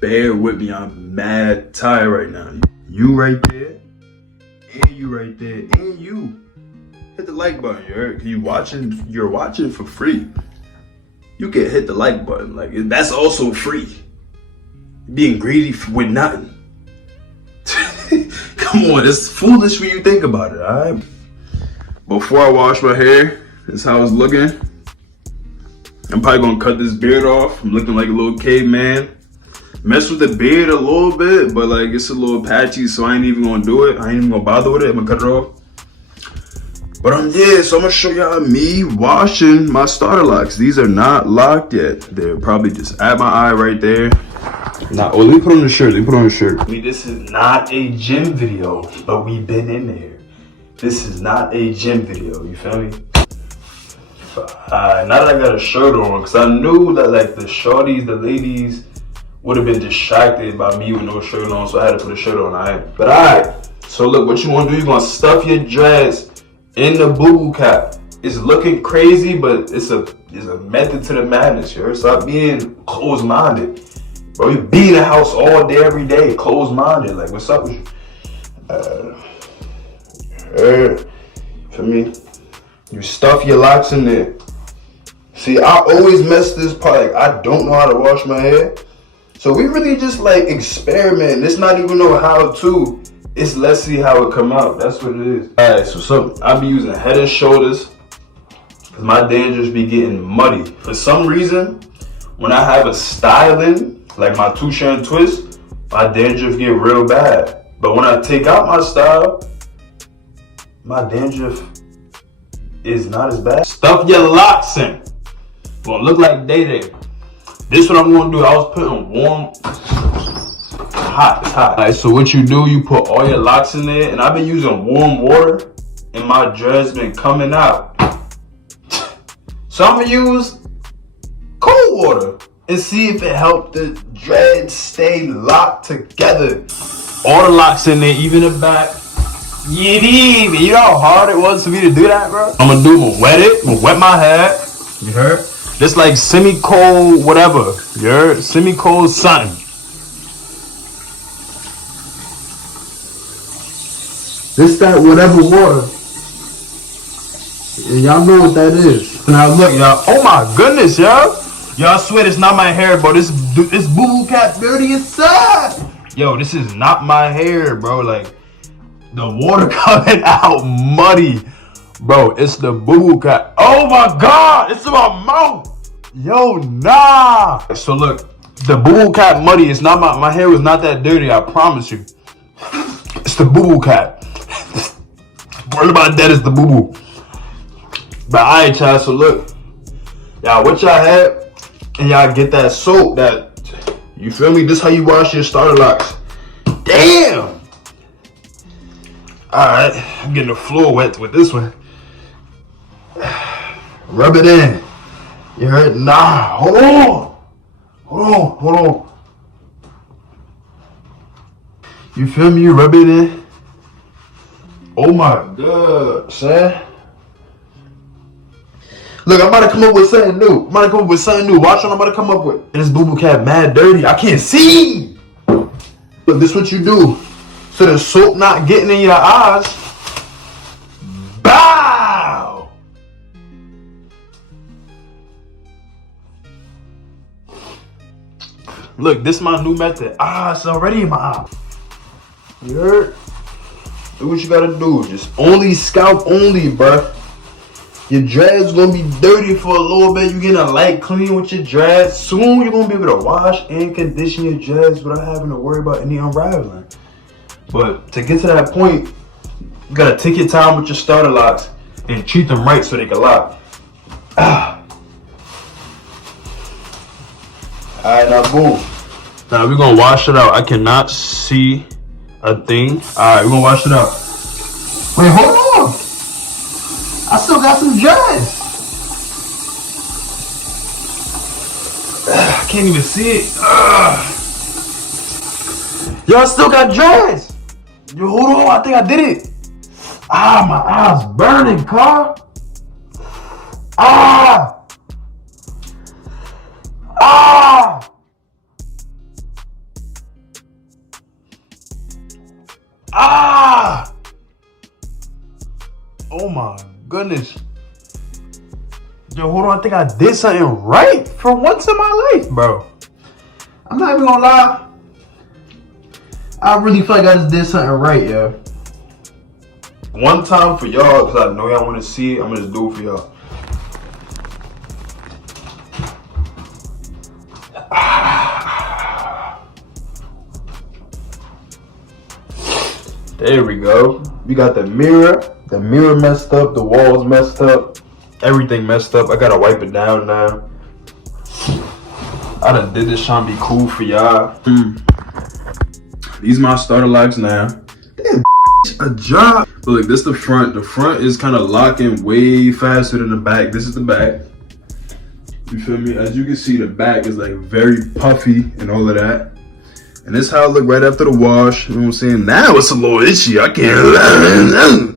bear with me. I'm mad tired right now. You right there, and you right there, and you. Hit the like button, you heard? You're watching for free. You can hit the like button. Like, that's also free. Being greedy with nothing. Come on, it's foolish when you think about it, alright? Before I wash my hair, this is how it's looking. I'm probably gonna cut this beard off. I'm looking like a little caveman. Mess with the beard a little bit, but like it's a little patchy, so I ain't even gonna do it. I ain't even gonna bother with it. I'm gonna cut it off. But yeah, so I'm gonna show y'all me washing my starter locks. These are not locked yet. They're probably just at my eye right there. Let me put on the shirt. I mean, this is not a gym video, but we've been in there. This is not a gym video, you feel me? Now that I got a shirt on, because I knew that like the shorties, the ladies would have been distracted by me with no shirt on, so I had to put a shirt on, alright? But alright, so look, what you want to do, you're going to stuff your dreads in the boo-boo cap. It's looking crazy, but it's a method to the madness, you heard? Stop being closed-minded. Bro, you be in the house all day, every day, closed-minded. Like, what's up with you? For me, you stuff your locks in there. See, I always mess this part. Like, I don't know how to wash my hair. So we really just like experiment. It's not even no how to. It's let's see how it come out. That's what it is. Alright, so I be using Head and Shoulders because my dandruff be getting muddy. For some reason, when I have a styling, like my touche and twist, my dandruff get real bad. But when I take out my style, my dandruff is not as bad. Stuff your locks in. Gonna look like Day-Day. This what I'm gonna do. I was putting warm, hot, it's hot. Alright, so what you do, you put all your locks in there, and I've been using warm water, and my dreads been coming out. So I'm gonna use cold water and see if it helped the dreads stay locked together. All the locks in there, even the back. You know how hard it was for me to do that, bro? I'm gonna wet it, I'm gonna wet my hair. You heard? This like semi-cold whatever. You heard? Semi-cold something. This that whatever water. Y'all know what that is. Now look, y'all. Oh my goodness, y'all. Y'all swear it's not my hair, bro. This boo-boo cap dirty inside. Yo, this is not my hair, bro. Like, the water coming out muddy. Bro, it's the boo-boo cap. Oh my God, it's in my mouth. Yo, nah. So look, the boo-boo cap muddy. It's not my hair was not that dirty, I promise you. It's the boo-boo cap. What about that is the boo-boo. But alright, y'all, so look. Y'all, what y'all have, and y'all get that soap that, you feel me? This how you wash your starter locks. Damn. Alright, I'm getting the floor wet with this one. Rub it in. You heard? Nah, hold on. You feel me? You rub it in. Oh my God, son. Look, I'm about to come up with something new. Watch what I'm about to come up with. And this boo-boo cap mad dirty. I can't see. Look, this what you do. So the soap not getting in your eyes. Bow! Look, this is my new method. It's already in my eye. You heard? Do what you gotta do. Just only scalp only, bruh. Your dreads gonna be dirty for a little bit. You getting a light clean with your dreads. Soon you're gonna be able to wash and condition your dreads without having to worry about any unraveling. But to get to that point, you gotta take your time with your starter locks and treat them right so they can lock. Alright, now boom. Now we're gonna wash it out. I cannot see a thing. Alright, we're gonna wash it out. Wait, hold on. I still got some dreads. I can't even see it. Y'all still got dreads. Yo, hold on, I think I did it. My eyes burning, car. Oh my goodness. Yo, hold on. I think I did something right for once in my life, bro. I'm not even gonna lie. I really feel like I just did something right, yo. One time for y'all, because I know y'all want to see it. I'm gonna just do it for y'all. There we go. We got the mirror. The mirror messed up. The walls messed up. Everything messed up. I gotta wipe it down now. I done did this trying to be cool for y'all. These my starter locks now. Damn, a job. But look, this the front. The front is kind of locking way faster than the back. This is the back. You feel me? As you can see, the back is like very puffy and all of that. And this is how it looked right after the wash. You know what I'm saying? Now it's a little itchy. I can't.